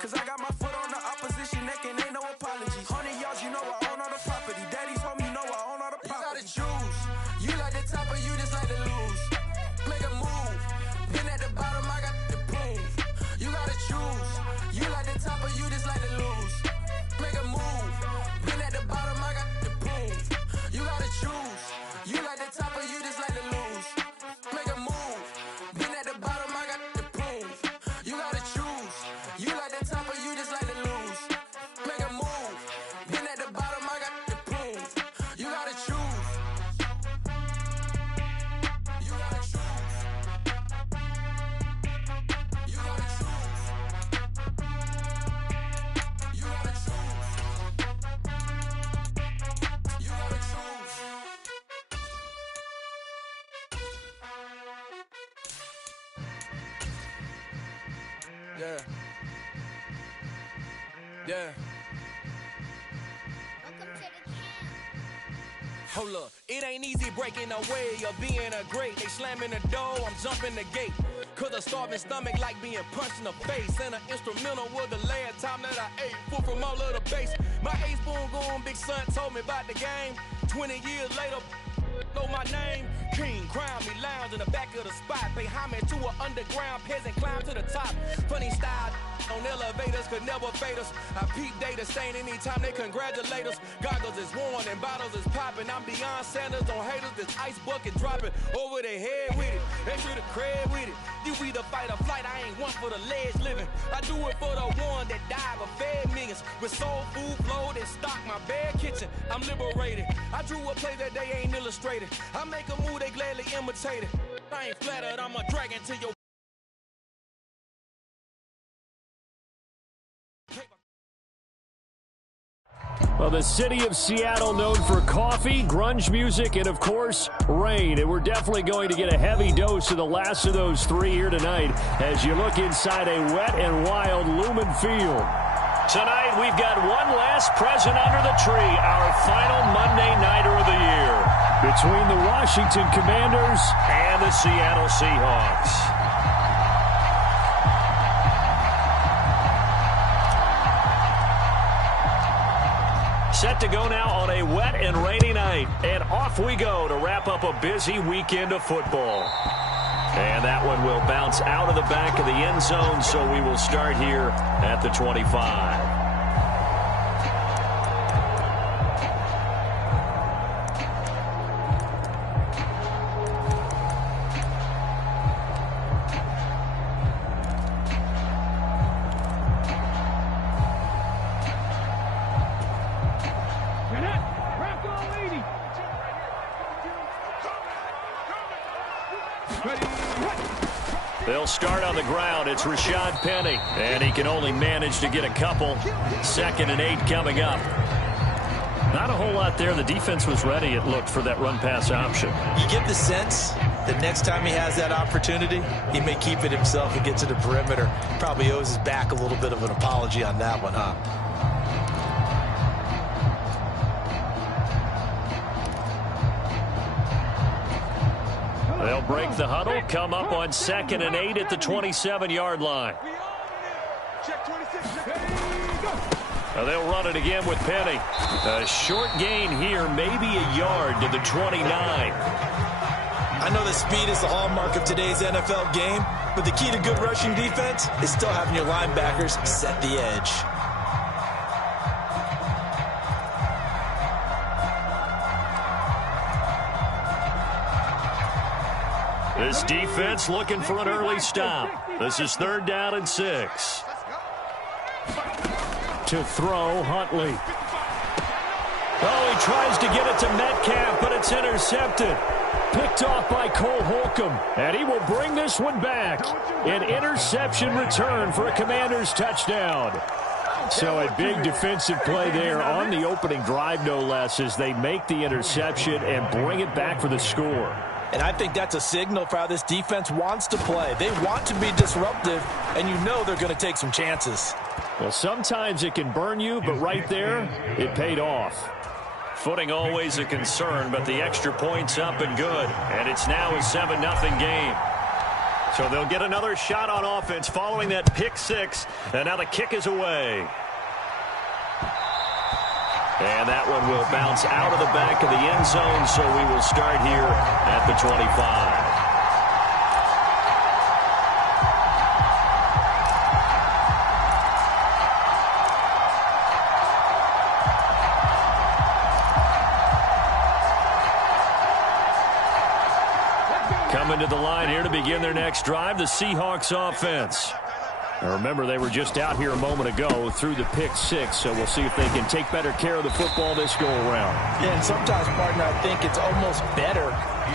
Cause I got my foot on the opposition neck and ain't no apology. 100 yards, you know I own all the property. Daddy's home, you know I own all the property. You gotta choose. You like the top or you just like to lose. Make a move. Been at the bottom, I got the prove. You gotta choose. You like the top or you just like to lose. Make a move. Been at the bottom, I got the prove. You gotta choose. You like the top or you just like to lose. Make a move. Been at the bottom, I got the prove. You gotta choose. You like the top or you just like to lose. Make a move. Been at the bottom, I got the prove. You gotta choose. You gotta choose. You gotta choose. You gotta choose. You gotta choose. Yeah. Yeah. Hold up, it ain't easy breaking away or being a great. They slamming the door, I'm jumping the gate. Cause a starving stomach like being punched in the face. And an instrumental was the last time that I ate food from all of the base. My ace spoon going, big son told me about the game. 20 years later, know my name. King, crown me, lounge in the back of the spot. Pay homage to an underground peasant, climb to the top. Funny style on elevators could never fade us. I peep data stain anytime they congratulate us. Goggles is worn and bottles is popping. I'm Deion Sanders on haters, this ice bucket dropping over their head with it. Extra the cred with it. You either fight or flight, I ain't one for the ledge living. I do it for the one that died but fed millions. With soul food flowed and stock my bad kitchen. I'm liberated. I drew a play that they ain't illustrated. I make a move, they gladly imitate it. I ain't flattered, I'm a dragon to your. Well, the city of Seattle known for coffee, grunge music, and, of course, rain. And we're definitely going to get a heavy dose of the last of those three here tonight as you look inside a wet and wild Lumen Field. Tonight, we've got one last present under the tree, our final Monday Nighter of the year, between the Washington Commanders and the Seattle Seahawks. Set to go now on a wet and rainy night. And off we go to wrap up a busy weekend of football. And that one will bounce out of the back of the end zone, so we will start here at the 25. They'll start on the ground. It's Rashad Penny, and he can only manage to get a couple. 2nd and 8 coming up. Not a whole lot there. The defense was ready, it looked, for that run-pass option. You get the sense that next time he has that opportunity, he may keep it himself and get to the perimeter. Probably owes his back a little bit of an apology on that one, huh? They'll break the huddle, come up on 2nd and 8 at the 27-yard line. Now they'll run it again with Penny. A short gain here, maybe a yard to the 29. I know that speed is the hallmark of today's NFL game, but the key to good rushing defense is still having your linebackers set the edge. This defense looking for an early stop. This is 3rd down and 6. To throw, Huntley. Oh, he tries to get it to Metcalf, but it's intercepted. Picked off by Cole Holcomb, and he will bring this one back. An interception return for a Commanders touchdown. So a big defensive play there on the opening drive, no less, as they make the interception and bring it back for the score. And I think that's a signal for how this defense wants to play. They want to be disruptive, and you know they're going to take some chances. Well, sometimes it can burn you, but right there, it paid off. Footing always a concern, but the extra point's up and good. And it's now a 7-0 game. So they'll get another shot on offense following that pick six. And now the kick is away. And that one will bounce out of the back of the end zone, so we will start here at the 25. Coming to the line here to begin their next drive, the Seahawks offense. Now remember, they were just out here a moment ago through the pick six, so we'll see if they can take better care of the football this go-around. Yeah, and sometimes, partner, I think it's almost better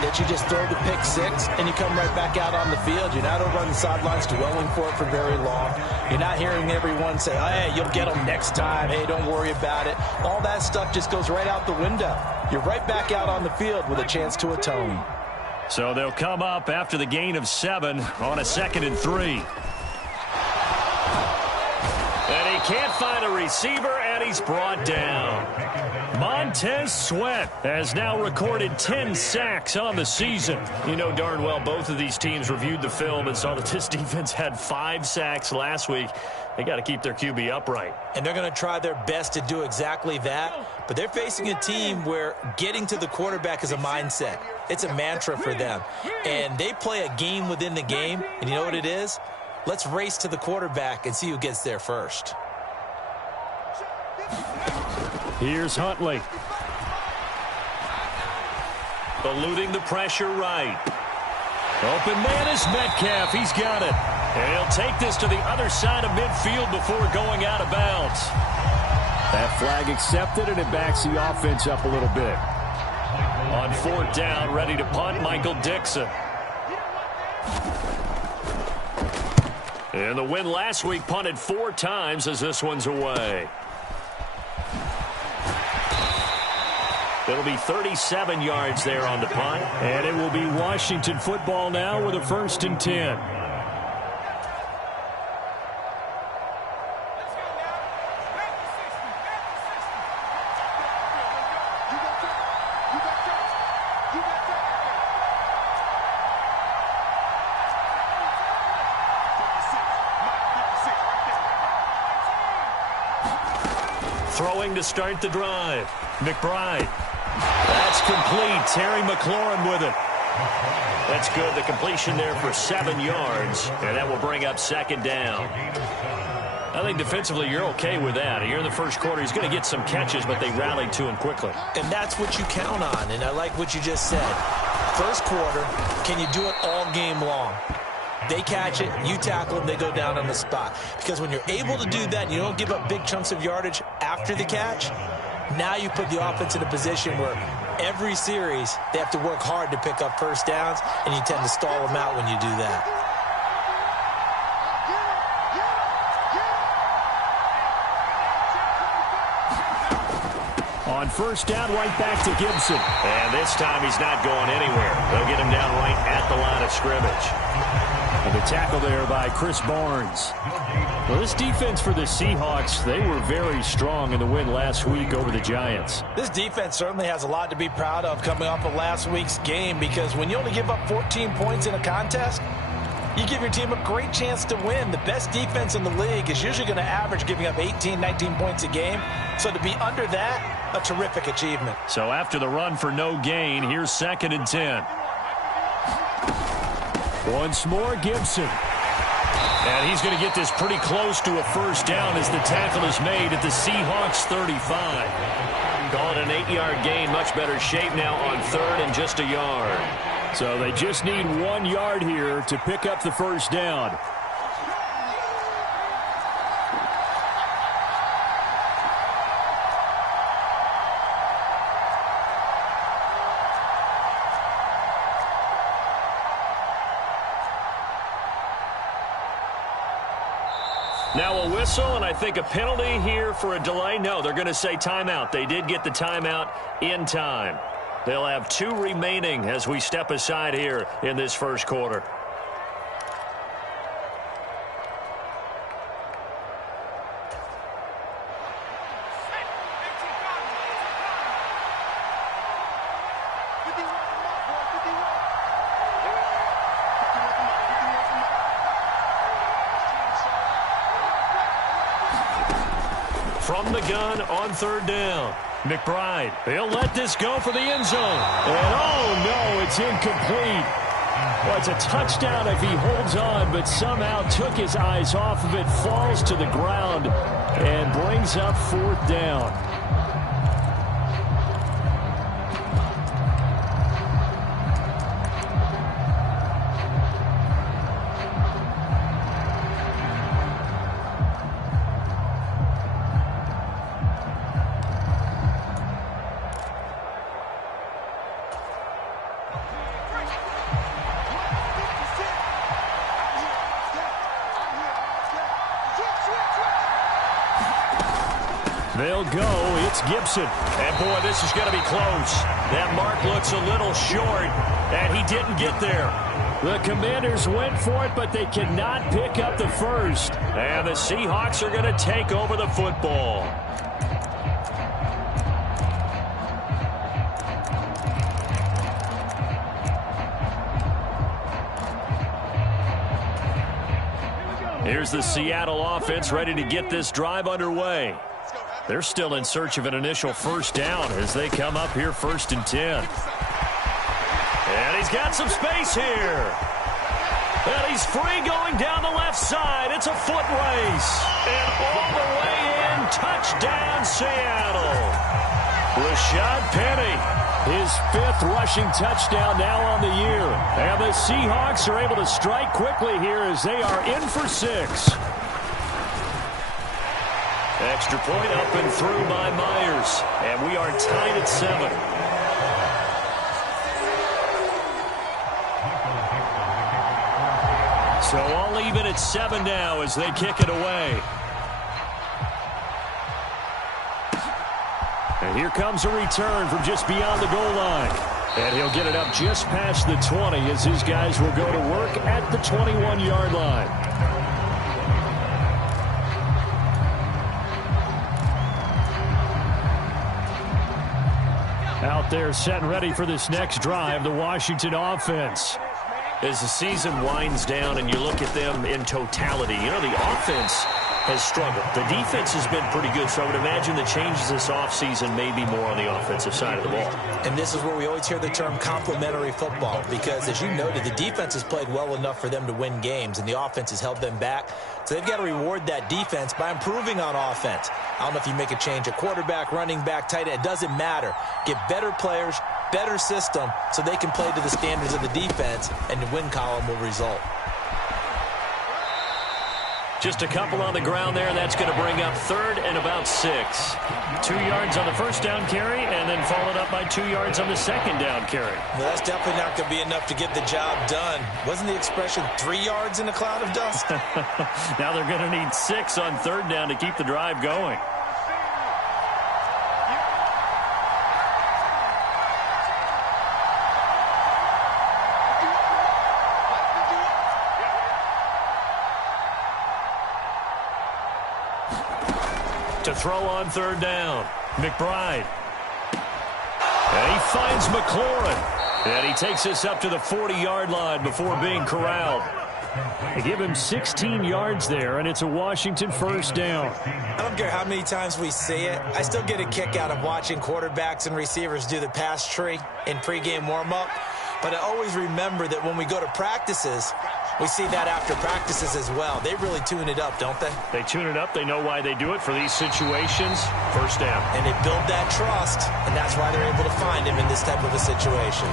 that you just throw the pick six and you come right back out on the field. You're not over on the sidelines dwelling for it for very long. You're not hearing everyone say, oh, hey, you'll get them next time. Hey, don't worry about it. All that stuff just goes right out the window. You're right back out on the field with a chance to atone. So they'll come up after the gain of 7 on a 2nd and 3. And he can't find a receiver, and he's brought down. Montez Sweat has now recorded 10 sacks on the season. You know darn well both of these teams reviewed the film and saw that this defense had 5 sacks last week. They got to keep their QB upright. And they're going to try their best to do exactly that. But they're facing a team where getting to the quarterback is a mindset. It's a mantra for them. And they play a game within the game. And you know what it is? Let's race to the quarterback and see who gets there first. Here's Huntley. Eluding the pressure right. Open man is Metcalf. He's got it. And he'll take this to the other side of midfield before going out of bounds. That flag accepted, and it backs the offense up a little bit. On 4th down, ready to punt, Michael Dixon. And the win last week punted 4 times as this one's away. It'll be 37 yards there on the punt. And it will be Washington football now with a 1st and 10. Throwing to start the drive. McBride. That's complete. Terry McLaurin with it. That's good. The completion there for 7 yards. And that will bring up 2nd down. I think defensively you're okay with that. Here in the first quarter, he's going to get some catches, but they rallied to him quickly. And that's what you count on. And I like what you just said. First quarter, can you do it all game long? They catch it, you tackle them, they go down on the spot. Because when you're able to do that, and you don't give up big chunks of yardage after the catch, now you put the offense in a position where every series they have to work hard to pick up first downs, and you tend to stall them out when you do that. On 1st down, right back to Gibson. And this time he's not going anywhere. They'll get him down right at the line of scrimmage. And the tackle there by Chris Barnes. Well, this defense for the Seahawks, they were very strong in the win last week over the Giants. This defense certainly has a lot to be proud of coming off of last week's game, because when you only give up 14 points in a contest, you give your team a great chance to win. The best defense in the league is usually going to average giving up 18, 19 points a game. So to be under that, a terrific achievement. So after the run for no gain, here's 2nd and 10. Once more, Gibson. And he's going to get this pretty close to a 1st down as the tackle is made at the Seahawks 35. Call it an 8-yard gain. Much better shape now on 3rd and just a yard. So they just need 1 yard here to pick up the 1st down. Now a whistle, and I think a penalty here for a delay. No, they're going to say timeout. They did get the timeout in time. They'll have 2 remaining as we step aside here in this first quarter. from the gun on third down. McBride, he'll let this go for the end zone. And oh no, it's incomplete. Well, it's a touchdown if he holds on, but somehow took his eyes off of it, falls to the ground, and brings up fourth down. They'll go. It's Gibson. And, boy, this is going to be close. That mark looks a little short, and he didn't get there. The Commanders went for it, but they cannot pick up the first. And the Seahawks are going to take over the football. Here's the Seattle offense ready to get this drive underway. They're still in search of an initial first down as they come up here 1st and 10. And he's got some space here. And he's free going down the left side. It's a foot race. And all the way in, touchdown Seattle. Rashad Penny, his 5th rushing touchdown now on the year. And the Seahawks are able to strike quickly here as they are in for 6. Extra point up and through by Myers. And we are tied at 7. So all even at 7 now as they kick it away. And here comes a return from just beyond the goal line. And he'll get it up just past the 20 as his guys will go to work at the 21-yard line. Out there set and ready for this next drive, the Washington offense. As the season winds down and you look at them in totality, you know, the offense has struggled. The defense has been pretty good, so I would imagine the changes this offseason may be more on the offensive side of the ball. And this is where we always hear the term complementary football, because as you noted, the defense has played well enough for them to win games, and the offense has held them back. So they've got to reward that defense by improving on offense. I don't know if you make a change at quarterback, running back, tight end. It doesn't matter. Get better players, better system, so they can play to the standards of the defense, and the win column will result. Just a couple on the ground there. That's going to bring up 3rd and about 6. 2 yards on the first down carry, and then followed up by 2 yards on the second down carry. Well, that's definitely not going to be enough to get the job done. Wasn't the expression 3 yards in a cloud of dust? Now they're going to need 6 on 3rd down to keep the drive going. To throw on 3rd down, McBride. And he finds McLaurin. And he takes us up to the 40-yard line before being corralled. They give him 16 yards there, and it's a Washington first down. I don't care how many times we see it. I still get a kick out of watching quarterbacks and receivers do the pass tree in pregame warm-up. But I always remember that when we go to practices, we see that after practices as well. They really tune it up, don't they? They tune it up. They know why they do it for these situations. First down. And they build that trust, and that's why they're able to find him in this type of a situation.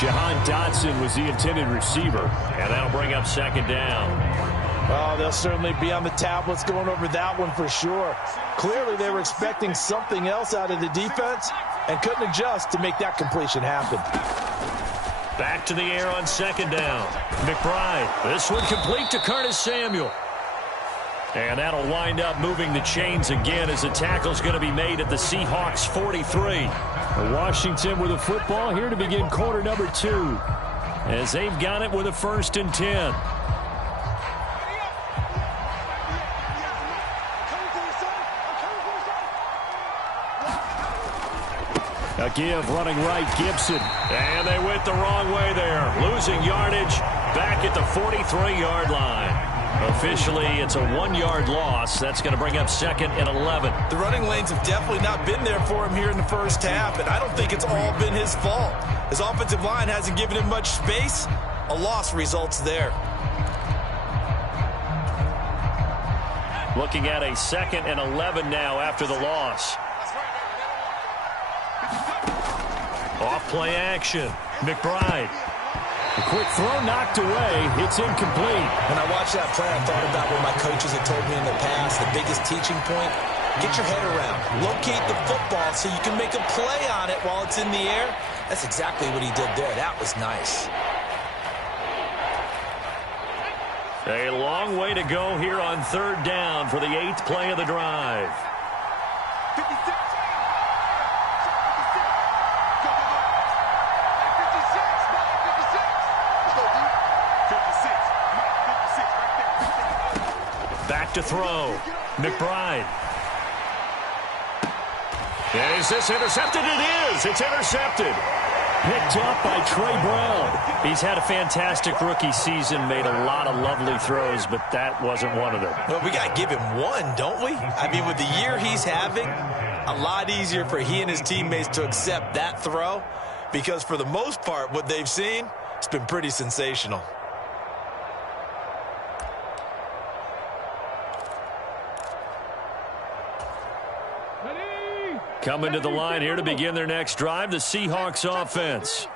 Jahan Dotson was the intended receiver, and that'll bring up 2nd down. Oh, they'll certainly be on the tablets going over that one for sure. Clearly, they were expecting something else out of the defense and couldn't adjust to make that completion happen. Back to the air on 2nd down. McBride. This one complete to Curtis Samuel. And that'll wind up moving the chains again as the tackle's going to be made at the Seahawks 43. Washington with the football here to begin quarter number 2 as they've got it with a 1st and 10. A give running right, Gibson. And they went the wrong way there. Losing yardage back at the 43-yard line. Officially, it's a 1-yard loss. That's going to bring up 2nd and 11. The running lanes have definitely not been there for him here in the first half, and I don't think it's all been his fault. His offensive line hasn't given him much space. A loss results there. Looking at a 2nd and 11 now after the loss. Off play action. McBride. A quick throw knocked away. It's incomplete. When I watched that play, I thought about what my coaches had told me in the past. The biggest teaching point, get your head around. Locate the football so you can make a play on it while it's in the air. That's exactly what he did there. That was nice. A long way to go here on 3rd down for the 8th play of the drive. 56. Back to throw. McBride. Is this intercepted? It is. It's intercepted. Picked up by Trey Brown. He's had a fantastic rookie season, made a lot of lovely throws, but that wasn't one of them. Well, we got to give him one, don't we? I mean, with the year he's having, a lot easier for he and his teammates to accept that throw because for the most part, what they've seen, it's been pretty sensational. Coming to the line here to begin their next drive, the Seahawks offense.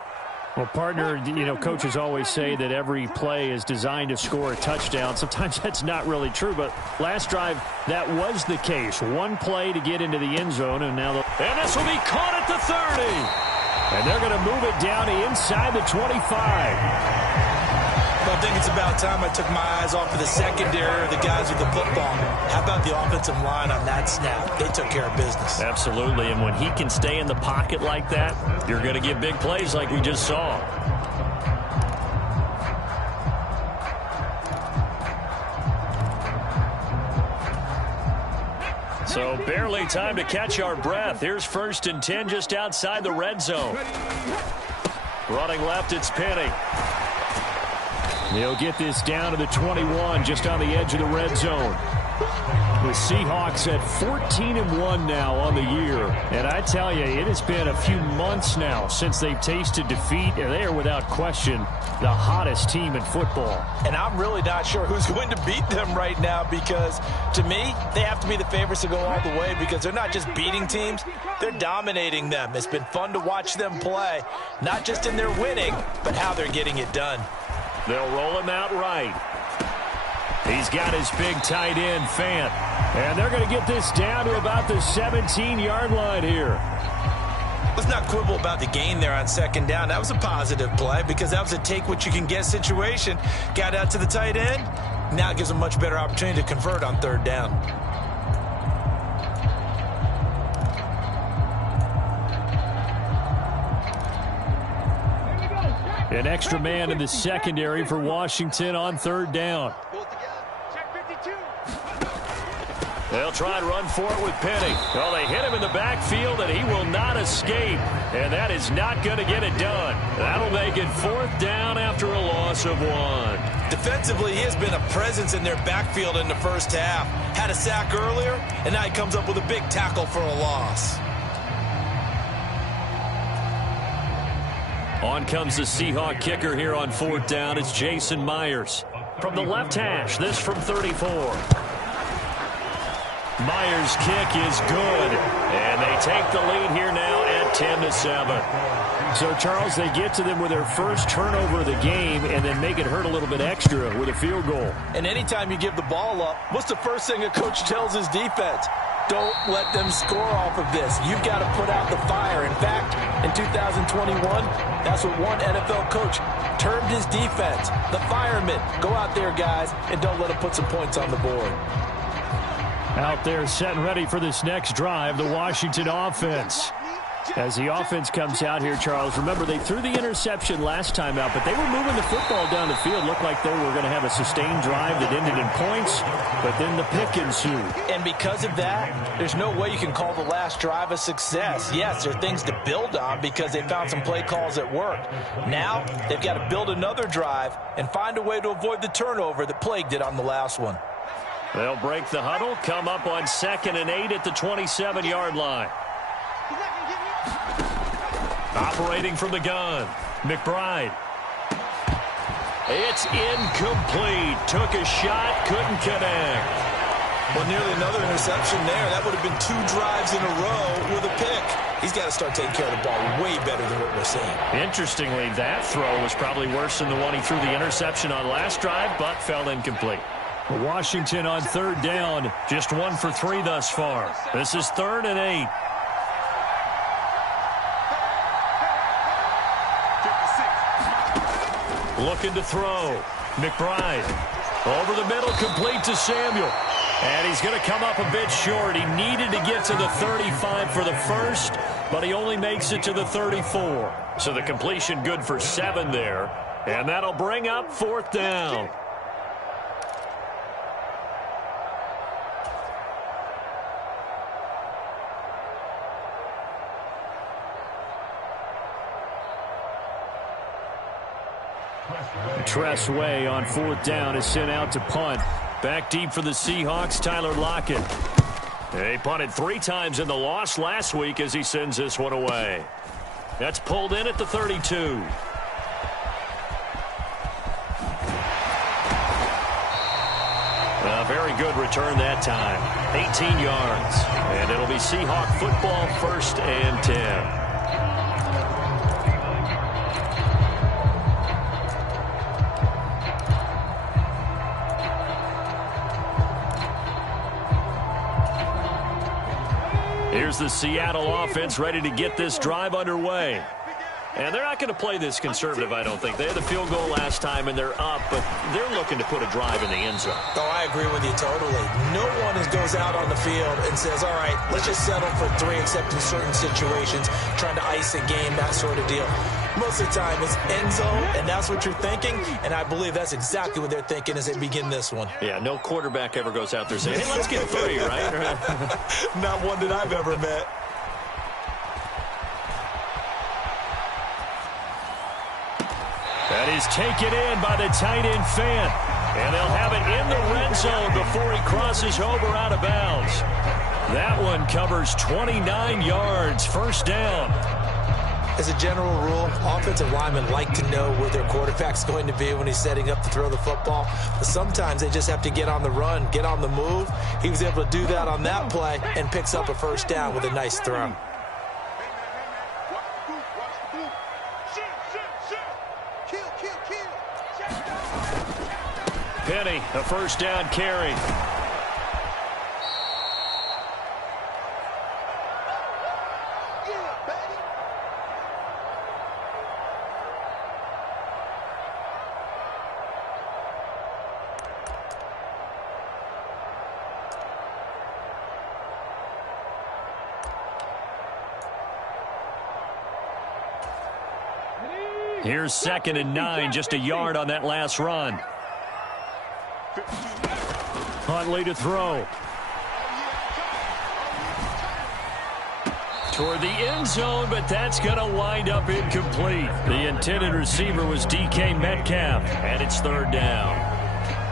Well, partner, coaches always say that every play is designed to score a touchdown. Sometimes that's not really true, but last drive, that was the case. One play to get into the end zone, and now and this will be caught at the 30. And they're going to move it down to inside the 25. I think it's about time I took my eyes off of the secondary or the guys with the football. How about the offensive line on that snap? They took care of business. Absolutely, and when he can stay in the pocket like that, you're going to get big plays like we just saw. So barely time to catch our breath. Here's 1st and 10 just outside the red zone. Running left, it's Penny. They'll get this down to the 21, just on the edge of the red zone. The Seahawks at 14-1 now on the year. And I tell you, it has been a few months now since they've tasted defeat, and they are without question the hottest team in football. And I'm really not sure who's going to beat them right now because, to me, they have to be the favorites to go all the way because they're not just beating teams, they're dominating them. It's been fun to watch them play, not just in their winning, but how they're getting it done. They'll roll him out right. He's got his big tight end, Fant. And they're going to get this down to about the 17-yard line here. Let's not quibble about the gain there on 2nd down. That was a positive play because that was a take-what-you-can-get situation. Got out to the tight end. Now it gives them a much better opportunity to convert on 3rd down. An extra man in the secondary for Washington on 3rd down. They'll try and run for it with Penny. Well, they hit him in the backfield, and he will not escape. And that is not going to get it done. That'll make it 4th down after a loss of 1. Defensively, he has been a presence in their backfield in the first half. Had a sack earlier, and now he comes up with a big tackle for a loss. On comes the Seahawk kicker here on 4th down. It's Jason Myers. From the left hash, this from 34. Myers' kick is good. And they take the lead here now at 10-7. So, Charles, they get to them with their first turnover of the game and then make it hurt a little bit extra with a field goal. And anytime you give the ball up, what's the first thing a coach tells his defense? Don't let them score off of this. You've got to put out the fire. In fact, in 2021, that's what one NFL coach termed his defense. The firemen. Go out there, guys, and don't let them put some points on the board. Out there set and ready for this next drive, the Washington offense. As the offense comes out here, Charles, remember they threw the interception last time out, but they were moving the football down the field. Looked like they were going to have a sustained drive that ended in points, but then the pick ensued. And because of that, there's no way you can call the last drive a success. Yes, there are things to build on because they found some play calls that worked. Now, they've got to build another drive and find a way to avoid the turnover that plagued it on the last one. They'll break the huddle, come up on 2nd and 8 at the 27-yard line. Operating from the gun, McBride. It's incomplete. Took a shot, couldn't connect. Well, nearly another interception there. That would have been 2 drives in a row with a pick. He's got to start taking care of the ball way better than what we're seeing. Interestingly, that throw was probably worse than the one he threw the interception on last drive, but fell incomplete. Washington on 3rd down, just 1 for 3 thus far. This is 3rd and 8. Looking to throw. McBride. Over the middle, complete to Samuel. And he's going to come up a bit short. He needed to get to the 35 for the first, but he only makes it to the 34. So the completion good for 7 there. And that'll bring up 4th down. Tress Way on 4th down is sent out to punt. Back deep for the Seahawks, Tyler Lockett. He punted 3 times in the loss last week as he sends this one away. That's pulled in at the 32. A very good return that time. 18 yards. And it'll be Seahawk football, 1st and 10. Here's the Seattle offense ready to get this drive underway. And they're not going to play this conservative, I don't think. They had the field goal last time, and they're up, but they're looking to put a drive in the end zone. Oh, I agree with you totally. No one goes out on the field and says, all right, let's just settle for 3, except in certain situations, trying to ice a game, that sort of deal. Most of the time, it's end zone, and that's what you're thinking, and I believe that's exactly what they're thinking as they begin this one. Yeah, no quarterback ever goes out there saying, hey, let's get 3, right? Not one that I've ever met. That is taken in by the tight end Fant. And they'll have it in the red zone before he crosses over out of bounds. That one covers 29 yards, 1st down. As a general rule, offensive linemen like to know where their quarterback's going to be when he's setting up to throw the football. But sometimes they just have to get on the run, get on the move. He was able to do that on that play and picks up a 1st down with a nice throw. Penny, a 1st down carry. Here's 2nd and 9, just a yard on that last run. Huntley to throw. Toward the end zone, but that's going to wind up incomplete. The intended receiver was DK Metcalf, and it's 3rd down.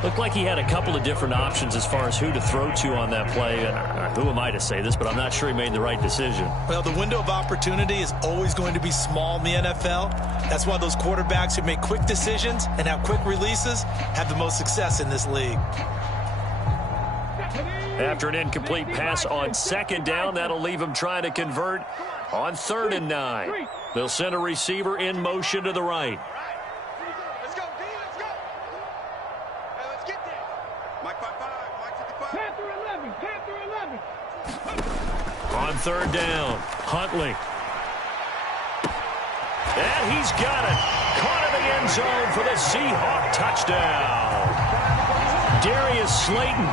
Looked like he had a couple of different options as far as who to throw to on that play. And who am I to say this, but I'm not sure he made the right decision. Well, the window of opportunity is always going to be small in the NFL. That's why those quarterbacks who make quick decisions and have quick releases have the most success in this league. After an incomplete pass on 2nd down, that'll leave him trying to convert on 3rd and 9. They'll send a receiver in motion to the right. Let's go, D, let's go. Hey, let's get there. Mike 5-5, Mike 55. Panther 11. On 3rd down, Huntley. And he's got it. Caught in the end zone for the Seahawk touchdown. Darius Slayton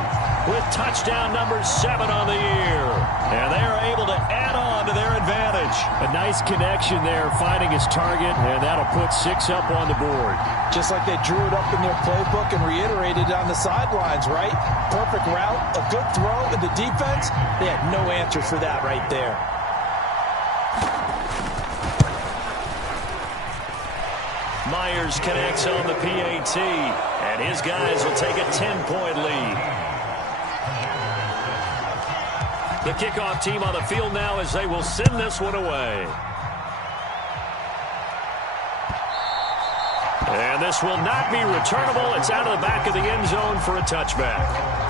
with touchdown number 7 on the year. And they are able to add on to their advantage. A nice connection there, finding his target, and that'll put 6 up on the board. Just like they drew it up in their playbook and reiterated it on the sidelines, right? Perfect route, a good throw, and the defense, they had no answer for that right there. Myers connects on the PAT, and his guys will take a 10-point lead. The kickoff team on the field now as they will send this one away. And this will not be returnable. It's out of the back of the end zone for a touchback.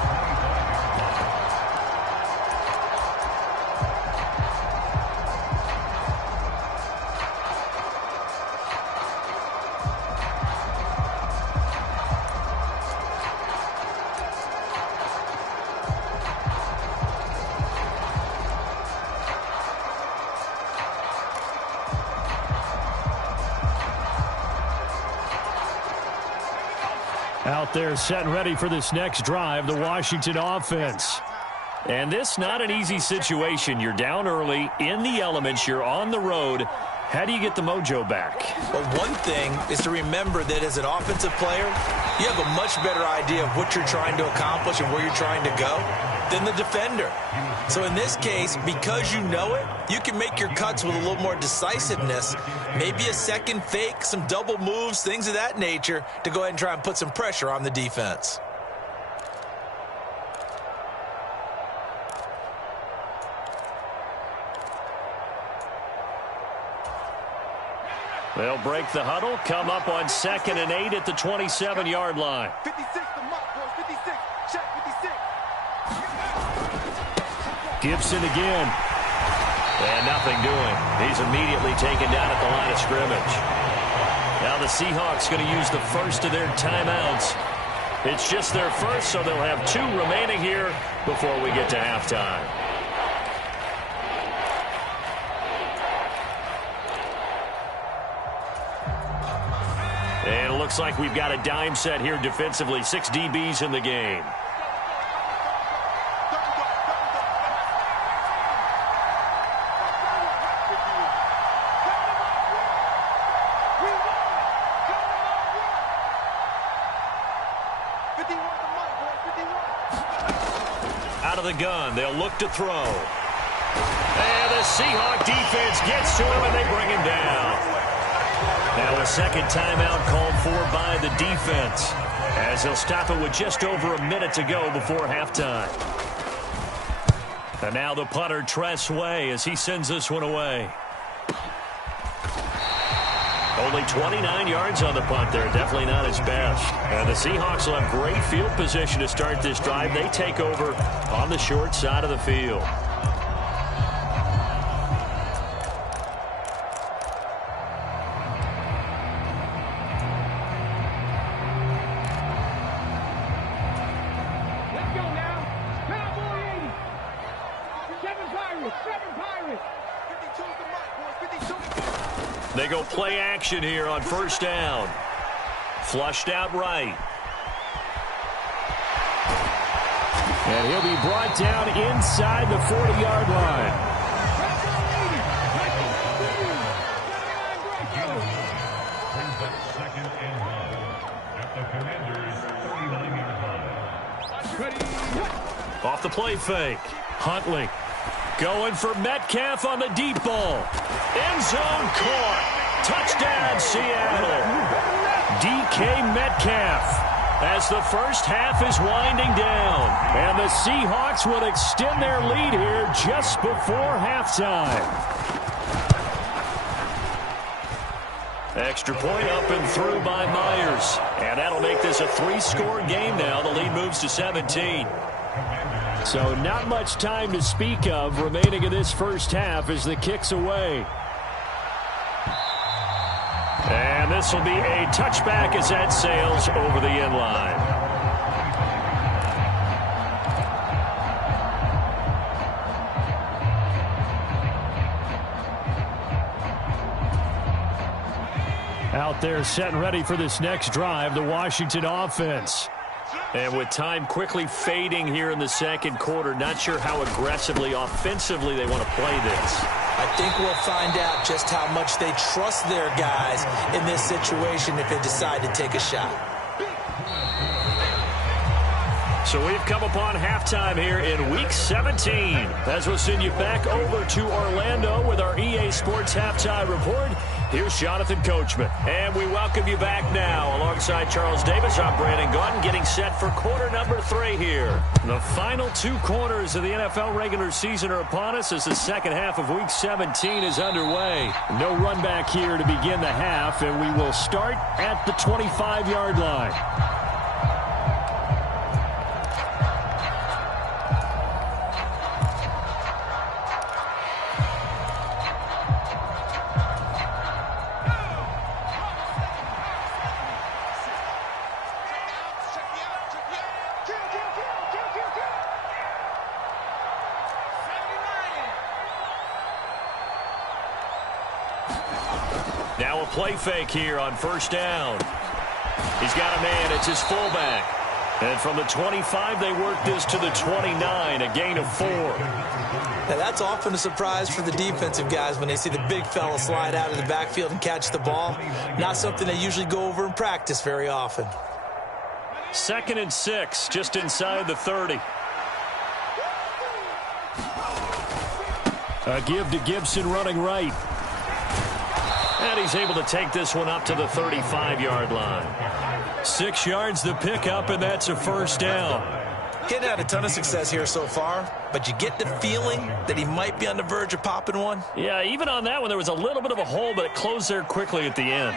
Out there set and ready for this next drive, the Washington offense. And this not an easy situation. You're down early, in the elements, you're on the road. How do you get the mojo back? Well, one thing is to remember that as an offensive player, you have a much better idea of what you're trying to accomplish and where you're trying to go than the defender. So in this case, because you know it, you can make your cuts with a little more decisiveness, maybe a second fake, some double moves, things of that nature, to go ahead and try and put some pressure on the defense. They'll break the huddle, come up on 2nd and 8 at the 27-yard line. 56, the mark, boys, 56, check 56. Gibson again. And nothing doing. He's immediately taken down at the line of scrimmage. Now the Seahawks going to use the first of their timeouts. It's just their first, so they'll have 2 remaining here before we get to halftime. And it looks like we've got a dime set here defensively. 6 DBs in the game. Out of the gun, they'll look to throw. And the Seahawk defense gets to him, and they bring him down. Now a second timeout called for by the defense, as they'll stop it with just over a minute to go before halftime. And now the punter, Tress Way, as he sends this one away. Only 29 yards on the punt there. Definitely not his best. And the Seahawks will have great field position to start this drive. They take over on the short side of the field. They go play action here on first down. Flushed out right. And he'll be brought down inside the 40-yard line. Second and 1 at the Commanders' 39-yard line. Off the play fake. Huntley going for Metcalf on the deep ball. End zone caught. Touchdown, Seattle. DK Metcalf as the first half is winding down. And the Seahawks will extend their lead here just before halftime. Extra point up and through by Myers. And that'll make this a 3-score game now. The lead moves to 17. So not much time to speak of remaining in this first half as the kick's away. And this will be a touchback as that sails over the end line. Out there set and ready for this next drive, the Washington offense. And with time quickly fading here in the second quarter, not sure how aggressively, offensively they want to play this. I think we'll find out just how much they trust their guys in this situation if they decide to take a shot. So we've come upon halftime here in Week 17. As we'll send you back over to Orlando with our EA Sports Halftime Report. Here's Jonathan Coachman. And we welcome you back now. Alongside Charles Davis, I'm Brandon Gaudin, getting set for quarter number 3 here. The final 2 quarters of the NFL regular season are upon us as the second half of Week 17 is underway. No run back here to begin the half, and we will start at the 25-yard line. Now a play fake here on first down. He's got a man. It's his fullback. And from the 25, they work this to the 29, a gain of 4. Now that's often a surprise for the defensive guys when they see the big fella slide out of the backfield and catch the ball. Not something they usually go over in practice very often. 2nd and 6, just inside the 30. A give to Gibson running right. And he's able to take this one up to the 35-yard line. 6 yards the pickup, and that's a first down. Getting had a ton of success here so far, but you get the feeling that he might be on the verge of popping one. Yeah, even on that one, there was a little bit of a hole, but it closed there quickly at the end.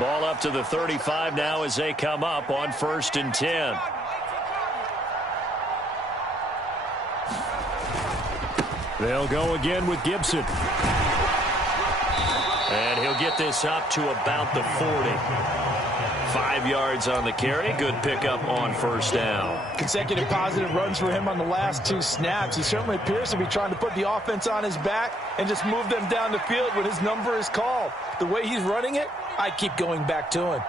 Ball up to the 35 now as they come up on 1st and 10. They'll go again with Gibson. And he'll get this up to about the 40. 5 yards on the carry. Good pickup on first down. Consecutive positive runs for him on the last 2 snaps. He certainly appears to be trying to put the offense on his back and just move them down the field when his number is called. The way he's running it, I keep going back to him.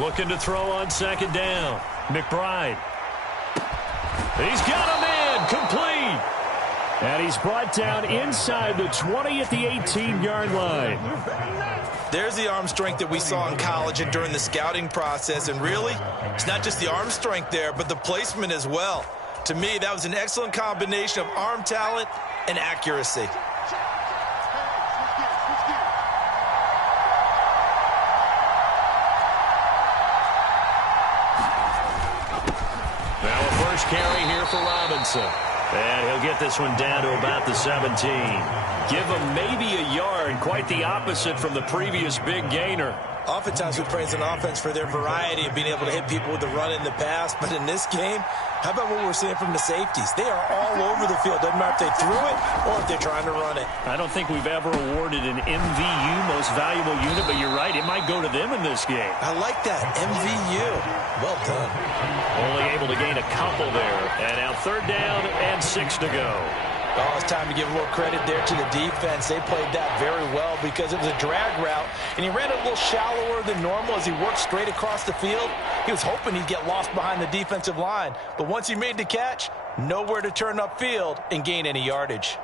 Looking to throw on 2nd down. McBride. He's got a man, complete. And he's brought down inside the 20 at the 18-yard line. There's the arm strength that we saw in college and during the scouting process. And really, it's not just the arm strength there, but the placement as well. To me, that was an excellent combination of arm talent and accuracy. Now a first carry here for Robinson. And he'll get this one down to about the 17. Give him maybe a yard. Quite the opposite from the previous big gainer. Oftentimes we praise an offense for their variety of being able to hit people with the run in the pass. But in this game, how about what we're seeing from the safeties? They are all over the field. Doesn't matter if they threw it or if they're trying to run it. I don't think we've ever awarded an MVU, most valuable unit, but you're right. It might go to them in this game. I like that. MVU. Well done. Only able to gain a couple there. And now 3rd down and 6 to go. Oh, it's time to give a little credit there to the defense. They played that very well because it was a drag route, and he ran a little shallower than normal as he worked straight across the field. He was hoping he'd get lost behind the defensive line, but once he made the catch, nowhere to turn upfield and gain any yardage.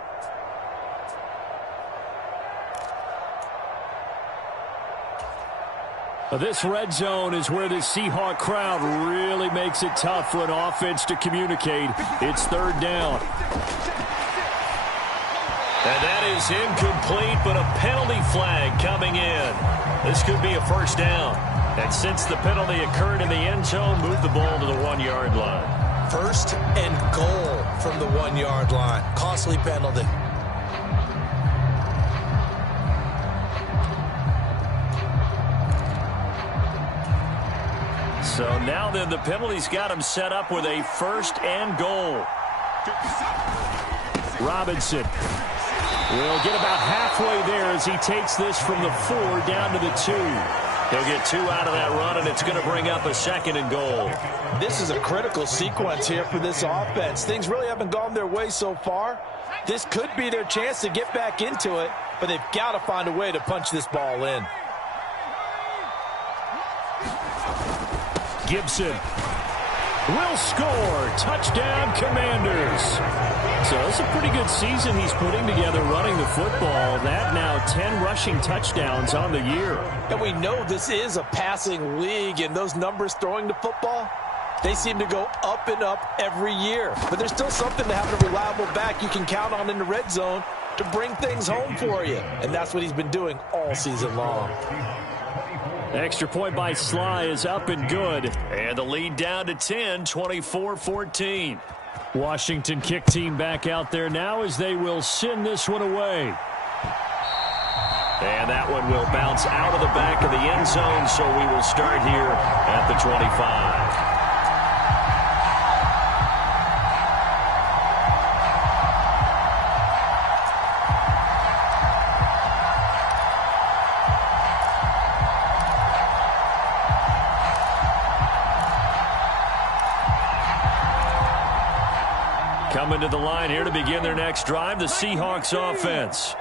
This red zone is where the Seahawk crowd really makes it tough for an offense to communicate. It's 3rd down. And that is incomplete, but a penalty flag coming in. This could be a first down. And since the penalty occurred in the end zone, move the ball to the 1-yard line. 1st and goal from the 1-yard line. Costly penalty. So now then the penalty's got him set up with a 1st and goal. Robinson will get about halfway there as he takes this from the 4 down to the 2. He'll get 2 out of that run, and it's going to bring up a 2nd and goal. This is a critical sequence here for this offense. Things really haven't gone their way so far. This could be their chance to get back into it, but they've got to find a way to punch this ball in. Gibson will score. Touchdown, Commanders. So it's a pretty good season he's putting together running the football. That now 10 rushing touchdowns on the year. And we know this is a passing league, and those numbers throwing the football, they seem to go up and up every year. But there's still something to having a reliable back you can count on in the red zone to bring things home for you. And that's what he's been doing all season long. Extra point by Sly is up and good. And the lead down to 10, 24-14. Washington kick team back out there now as they will send this one away. And that one will bounce out of the back of the end zone, so we will start here at the 25. Coming to the line here to begin their next drive, the Seahawks offense.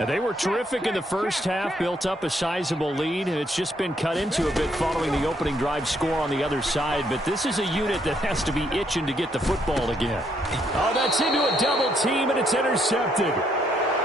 And they were terrific in the first half, built up a sizable lead, and it's just been cut into a bit following the opening drive score on the other side. But this is a unit that has to be itching to get the football again. Oh, that's into a double team, and it's intercepted.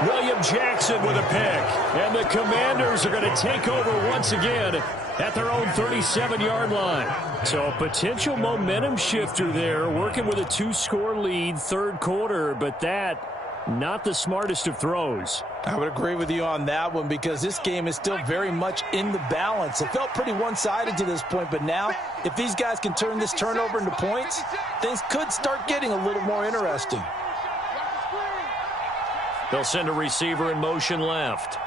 William Jackson with a pick. And the Commanders are going to take over once again at their own 37-yard line. So a potential momentum shifter there, working with a 2-score lead, third quarter, but that not the smartest of throws. I would agree with you on that one because this game is still very much in the balance. It felt pretty one-sided to this point, but now if these guys can turn this turnover into points, things could start getting a little more interesting. They'll send a receiver in motion left.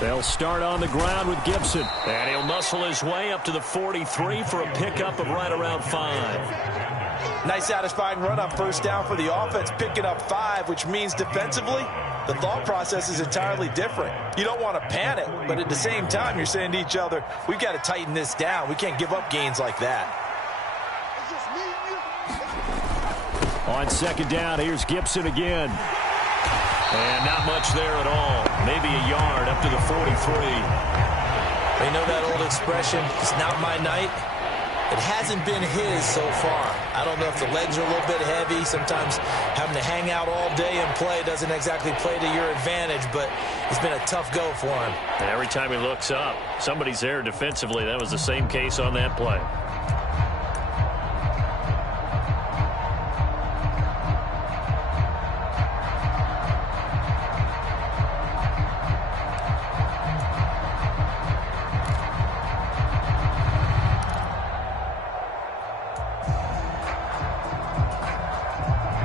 They'll start on the ground with Gibson. And he'll muscle his way up to the 43 for a pickup of right around 5. Nice satisfying run on first down for the offense, picking up 5, which means defensively, the thought process is entirely different. You don't want to panic, but at the same time, you're saying to each other, we've got to tighten this down. We can't give up gains like that. On second down, here's Gibson again. And not much there at all. Maybe a yard up to the 43. You know that old expression, it's not my night? It hasn't been his so far. I don't know if the legs are a little bit heavy. Sometimes having to hang out all day and play doesn't exactly play to your advantage, but it's been a tough go for him. And every time he looks up, somebody's there defensively. That was the same case on that play.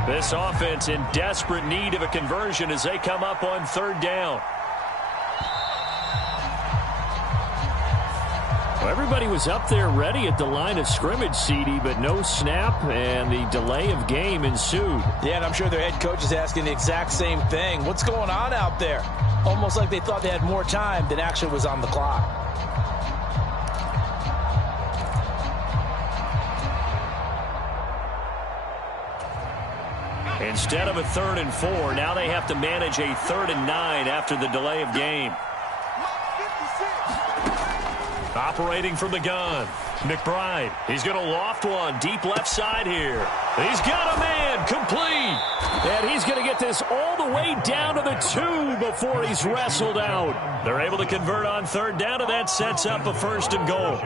This offense in desperate need of a conversion as they come up on third down. Well, everybody was up there ready at the line of scrimmage, CD, but no snap, and the delay of game ensued. Yeah, and I'm sure their head coach is asking the exact same thing. What's going on out there? Almost like they thought they had more time than actually was on the clock. Instead of a 3rd and 4, now they have to manage a 3rd and 9 after the delay of game. Operating from the gun, McBride. He's going to loft one deep left side here. He's got a man complete. And he's going to get this all the way down to the 2 before he's wrestled out. They're able to convert on third down, and that sets up a 1st and goal.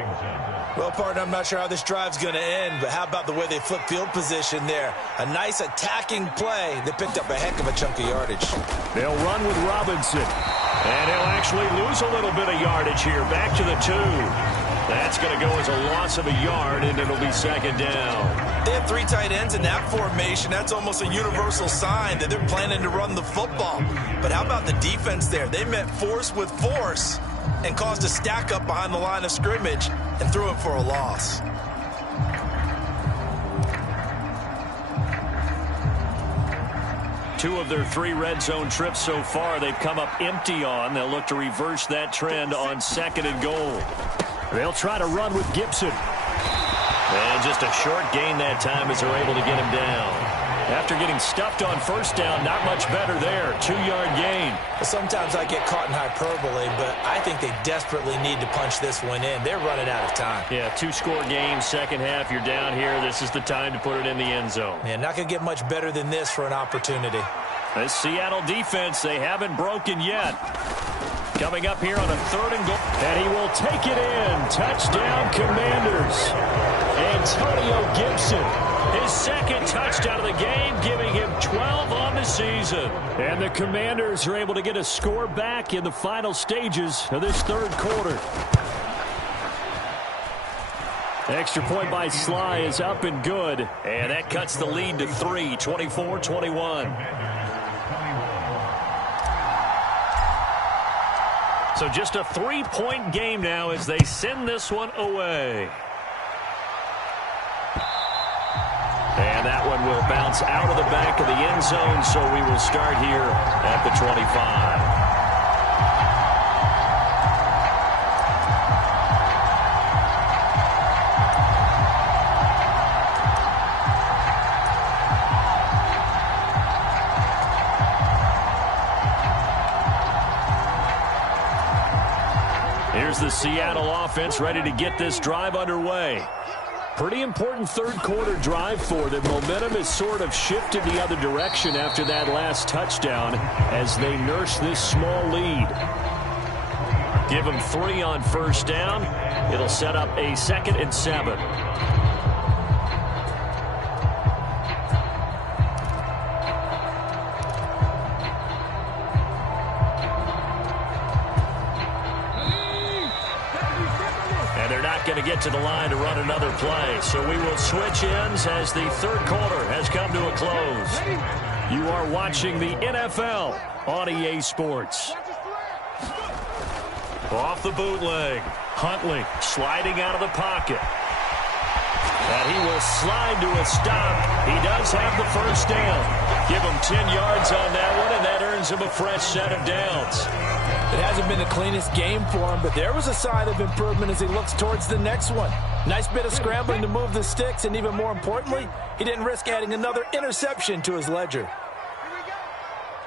Well, partner, I'm not sure how this drive's going to end, but how about the way they flip field position there? A nice attacking play. They picked up a heck of a chunk of yardage. They'll run with Robinson. And he'll actually lose a little bit of yardage here. Back to the 2. That's going to go as a loss of a yard, and it'll be 2nd down. They have 3 tight ends in that formation. That's almost a universal sign that they're planning to run the football. But how about the defense there? They met force with force and caused a stack up behind the line of scrimmage and threw him for a loss. Two of their 3 red zone trips so far they've come up empty on. They'll look to reverse that trend on 2nd and goal. They'll try to run with Gibson. And just a short gain that time as they're able to get him down. After getting stuffed on first down, not much better there. 2-yard gain. Sometimes I get caught in hyperbole, but I think they desperately need to punch this one in. They're running out of time. Yeah, 2-score game, second half. You're down here. This is the time to put it in the end zone. Yeah, not going to get much better than this for an opportunity. This Seattle defense, they haven't broken yet. Coming up here on a 3rd and goal. And he will take it in. Touchdown, Commanders. Antonio Gibson. His second touchdown of the game, giving him 12 on the season. And the Commanders are able to get a score back in the final stages of this 3rd quarter. Extra point by Sly is up and good. And that cuts the lead to 3, 24-21. So just a 3-point game now as they send this one away. And that one will bounce out of the back of the end zone, so we will start here at the 25. Here's the Seattle offense ready to get this drive underway. Pretty important 3rd quarter drive for them. Momentum has sort of shifted the other direction after that last touchdown as they nurse this small lead. Give them 3 on first down. It'll set up a 2nd and 7. Going to get to the line to run another play. So we will switch ends as the 3rd quarter has come to a close. You are watching the NFL on EA Sports. Off the bootleg. Huntley sliding out of the pocket. And he will slide to a stop. He does have the first down. Give him 10 yards on that one, and that earns him a fresh set of downs. It hasn't been the cleanest game for him, but there was a sign of improvement as he looks towards the next one. Nice bit of scrambling to move the sticks, and even more importantly, he didn't risk adding another interception to his ledger. Here we go.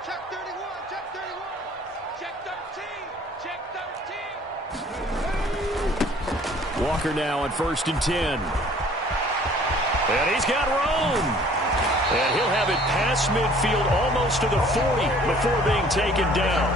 Check 31, check 31. Check 13, check 13. Walker now on 1st and 10. And he's got room. And he'll have it past midfield almost to the 40 before being taken down.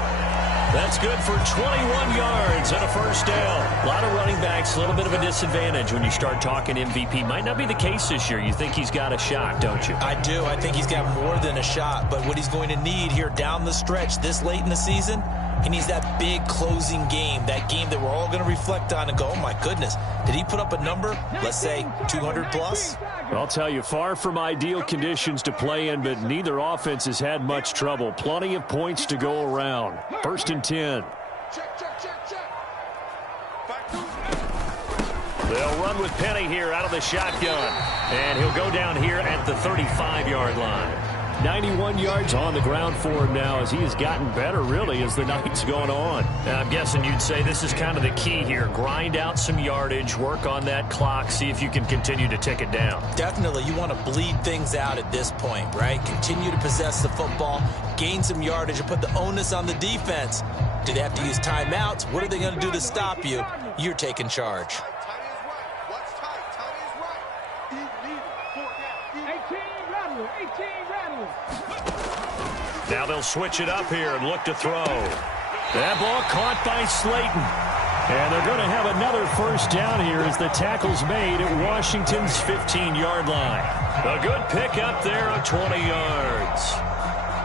That's good for 21 yards and a first down. A lot of running backs, a little bit of a disadvantage when you start talking MVP. Might not be the case this year. You think he's got a shot, don't you? I do. I think he's got more than a shot. But what he's going to need here down the stretch this late in the season, he needs that big closing game, that game that we're all going to reflect on and go, oh, my goodness, did he put up a number, let's say 200 plus? I'll tell you, far from ideal conditions to play in, but neither offense has had much trouble. Plenty of points to go around. 1st and 10. They'll run with Penny here out of the shotgun. And he'll go down here at the 35-yard line. 91 yards on the ground for him now as he has gotten better, really, as the night's gone on. And I'm guessing you'd say this is kind of the key here. Grind out some yardage, work on that clock, see if you can continue to tick it down. Definitely. You want to bleed things out at this point, right? Continue to possess the football, gain some yardage, and put the onus on the defense. Do they have to use timeouts? What are they going to do to stop you? You're taking charge. Now they'll switch it up here and look to throw. That ball caught by Slayton. And they're going to have another first down here as the tackle's made at Washington's 15-yard line. A good pickup there of 20 yards.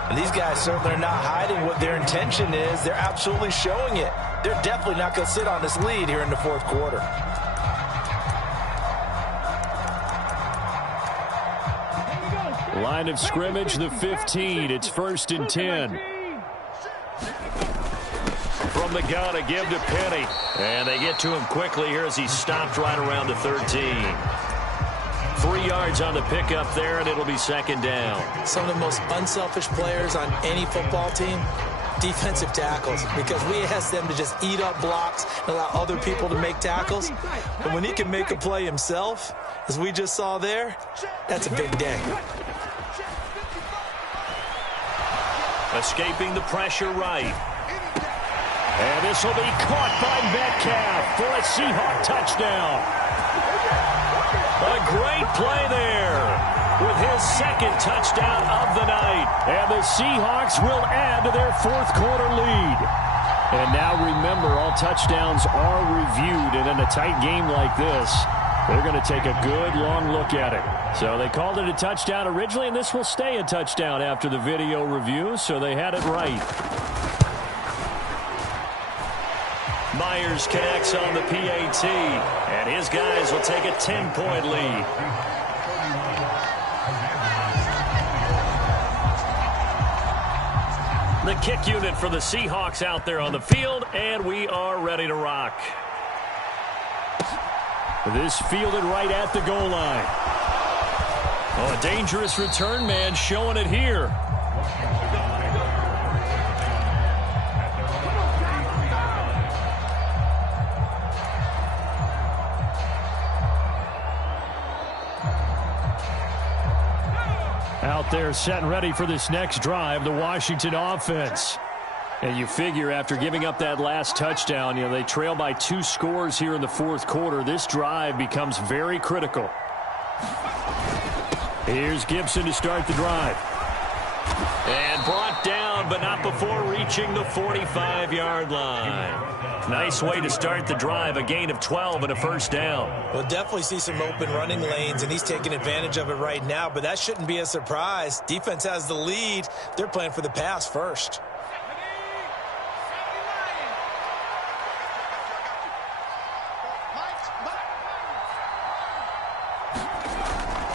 And these guys certainly are not hiding what their intention is. They're absolutely showing it. They're definitely not going to sit on this lead here in the 4th quarter. Line of scrimmage, the 15. It's 1st and 10. From the gun, a give to Penny. And they get to him quickly here as he stopped right around the 13. 3 yards on the pickup there, and it'll be 2nd down. Some of the most unselfish players on any football team, defensive tackles, because we ask them to just eat up blocks and allow other people to make tackles. But when he can make a play himself, as we just saw there, that's a big day. Escaping the pressure right. And this will be caught by Metcalf for a Seahawk touchdown. A great play there with his second touchdown of the night. And the Seahawks will add to their fourth quarter lead. And now remember, all touchdowns are reviewed. And in a tight game like this, they're going to take a good long look at it. So they called it a touchdown originally, and this will stay a touchdown after the video review, so they had it right. Myers connects on the PAT, and his guys will take a 10-point lead. The kick unit for the Seahawks out there on the field, and we are ready to rock. This fielded right at the goal line. Oh, a dangerous return man showing it here. Out there set and ready for this next drive, the Washington offense. And you figure after giving up that last touchdown, they trail by 2 scores here in the fourth quarter. This drive becomes very critical. Here's Gibson to start the drive. And brought down, but not before reaching the 45-yard line. Nice way to start the drive, a gain of 12 and a first down. We'll definitely see some open running lanes, and he's taking advantage of it right now, but that shouldn't be a surprise. Defense has the lead. They're playing for the pass first.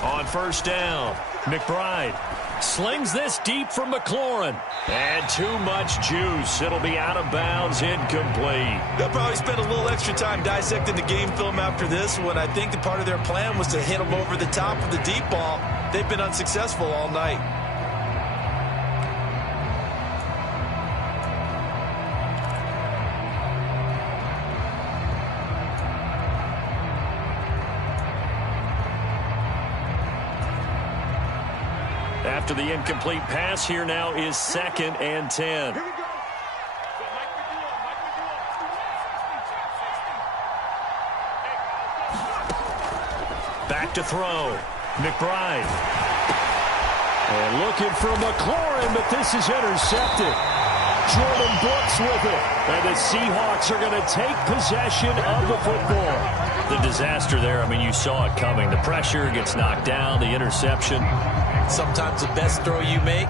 On first down, McBride slings this deep from McLaurin. And too much juice. It'll be out of bounds, incomplete. They'll probably spend a little extra time dissecting the game film after this one. I think that part of their plan was to hit them over the top of the deep ball. They've been unsuccessful all night. After the incomplete pass, here now is 2nd and 10. Back to throw. McBride. And looking for McLaurin, but this is intercepted. Jordan Brooks with it. And the Seahawks are going to take possession of the football. The disaster there, I mean, you saw it coming. The pressure gets knocked down, the interception. Sometimes the best throw you make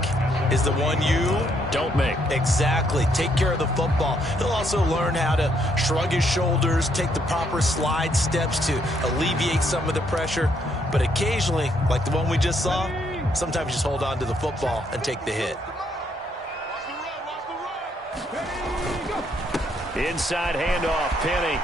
is the one you don't make. Exactly. Take care of the football. He'll also learn how to shrug his shoulders, take the proper slide steps to alleviate some of the pressure. But occasionally, like the one we just saw, sometimes you just hold on to the football and take the hit. Inside handoff, Penny.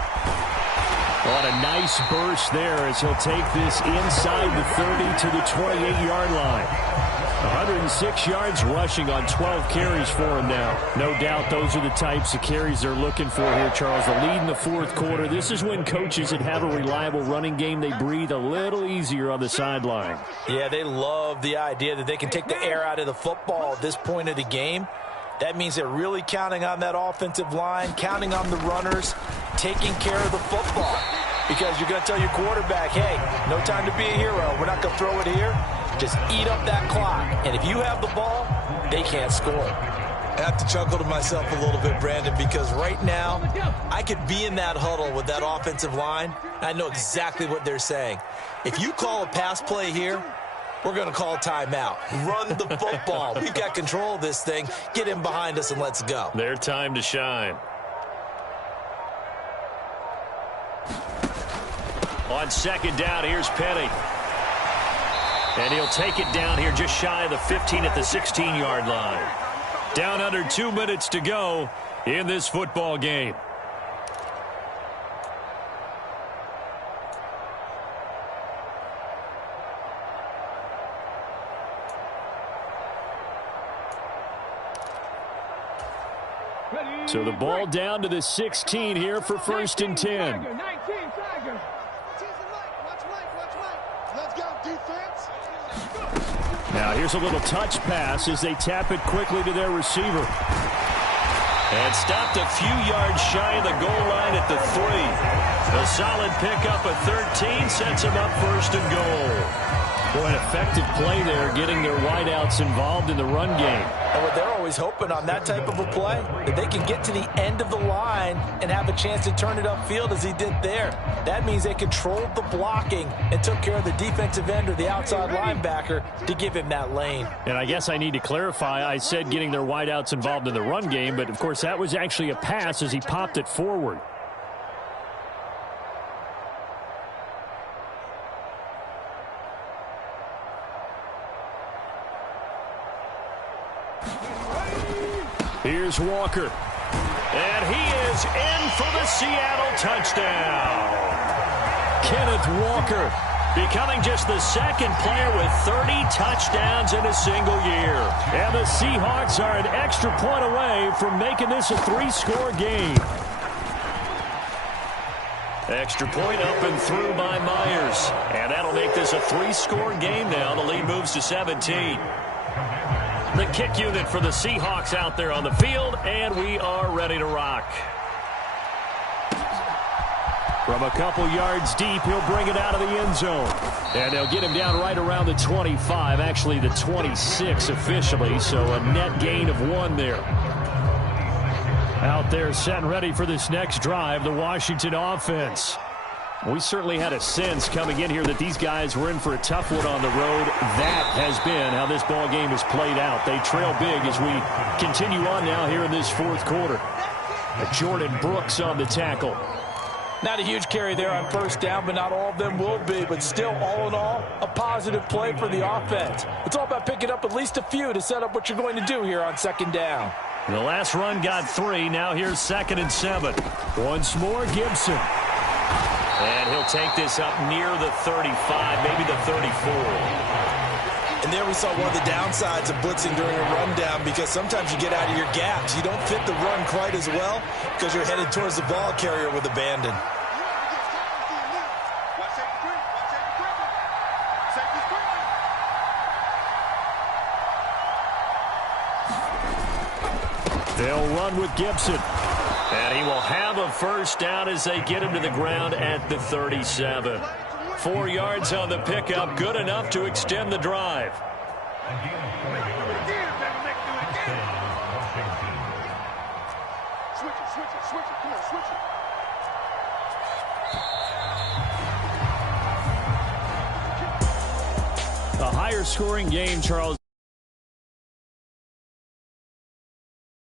What a nice burst there as he'll take this inside the 30 to the 28-yard line. 106 yards rushing on 12 carries for him now. No doubt those are the types of carries they're looking for here, Charles. The lead in the fourth quarter. This is when coaches that have a reliable running game, they breathe a little easier on the sideline. Yeah, they love the idea that they can take the air out of the football at this point of the game. That means they're really counting on that offensive line, counting on the runners, taking care of the football. Because you're going to tell your quarterback, hey, no time to be a hero. We're not going to throw it here. Just eat up that clock. And if you have the ball, they can't score. I have to chuckle to myself a little bit, Brandon, because right now I could be in that huddle with that offensive line. I know exactly what they're saying. If you call a pass play here, we're going to call a timeout. Run the football. We've got control of this thing. Get in behind us and let's go. Their time to shine. On second down, here's Penny. And he'll take it down here just shy of the 15 at the 16-yard line. Down under 2 minutes to go in this football game. So the ball down to the 16 here for 1st and 10. Now here's a little touch pass as they tap it quickly to their receiver. And stopped a few yards shy of the goal line at the 3. A solid pickup at 13 sets him up first and goal. Boy, an effective play there, getting their wideouts involved in the run game. And what they're always hoping on that type of a play, that they can get to the end of the line and have a chance to turn it upfield as he did there. That means they controlled the blocking and took care of the defensive end or the outside linebacker to give him that lane. And I guess I need to clarify, I said getting their wideouts involved in the run game, but of course that was actually a pass as he popped it forward. Here's Walker. And he is in for the Seattle touchdown. Kenneth Walker becoming just the second player with 30 touchdowns in a single year. And the Seahawks are an extra point away from making this a 3-score game. Extra point up and through by Myers. And that'll make this a 3-score game now. The lead moves to 17. The kick unit for the Seahawks out there on the field, and we are ready to rock. From a couple yards deep, he'll bring it out of the end zone. And they'll get him down right around the 25, actually the 26 officially, so a net gain of 1 there. Out there set and ready for this next drive, the Washington offense. We certainly had a sense coming in here that these guys were in for a tough one on the road. That has been how this ball game has played out. They trail big as we continue on now here in this fourth quarter. Jordan Brooks on the tackle. Not a huge carry there on first down, but not all of them will be. But still, all in all, a positive play for the offense. It's all about picking up at least a few to set up what you're going to do here on second down. The last run got 3. Now here's 2nd and 7. Once more, Gibson. And he'll take this up near the 35, maybe the 34. And there we saw one of the downsides of blitzing during a rundown, because sometimes you get out of your gaps. You don't fit the run quite as well because you're headed towards the ball carrier with abandon. They'll run with Gibson. And he will have a first down as they get him to the ground at the 37. 4 yards on the pickup, good enough to extend the drive. A higher scoring game, Charles,